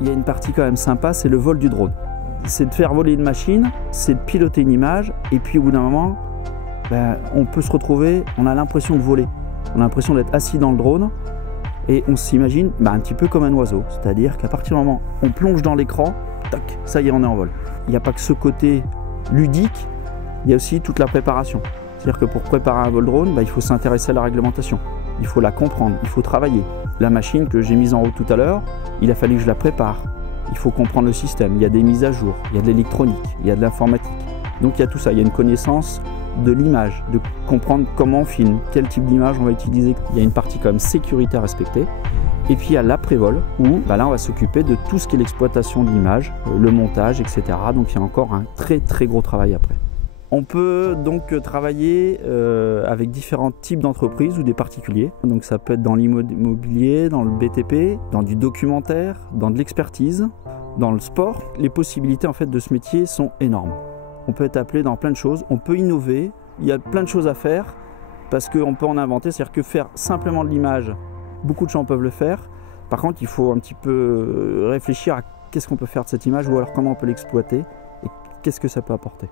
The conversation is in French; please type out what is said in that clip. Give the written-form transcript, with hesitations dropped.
il y a une partie quand même sympa, c'est le vol du drone. C'est de faire voler une machine, c'est de piloter une image, et puis au bout d'un moment, on peut se retrouver, on a l'impression de voler. On a l'impression d'être assis dans le drone, et on s'imagine un petit peu comme un oiseau. C'est-à-dire qu'à partir du moment où on plonge dans l'écran, tac, ça y est, on est en vol. Il n'y a pas que ce côté ludique, il y a aussi toute la préparation. C'est-à-dire que pour préparer un vol drone, il faut s'intéresser à la réglementation. Il faut la comprendre, il faut travailler. La machine que j'ai mise en route tout à l'heure, il a fallu que je la prépare. Il faut comprendre le système, il y a des mises à jour, il y a de l'électronique, il y a de l'informatique. Donc il y a tout ça, il y a une connaissance de l'image, de comprendre comment on filme, quel type d'image on va utiliser. Il y a une partie quand même sécurité à respecter. Et puis il y a l'après-vol où là on va s'occuper de tout ce qui est l'exploitation de l'image, le montage, etc. Donc il y a encore un très très gros travail après. On peut donc travailler avec différents types d'entreprises ou des particuliers. Donc ça peut être dans l'immobilier, dans le BTP, dans du documentaire, dans de l'expertise, dans le sport. Les possibilités en fait de ce métier sont énormes. On peut être appelé dans plein de choses, on peut innover, il y a plein de choses à faire parce qu'on peut en inventer, c'est-à-dire que faire simplement de l'image, beaucoup de gens peuvent le faire. Par contre, il faut un petit peu réfléchir à qu'est-ce qu'on peut faire de cette image ou alors comment on peut l'exploiter et qu'est-ce que ça peut apporter.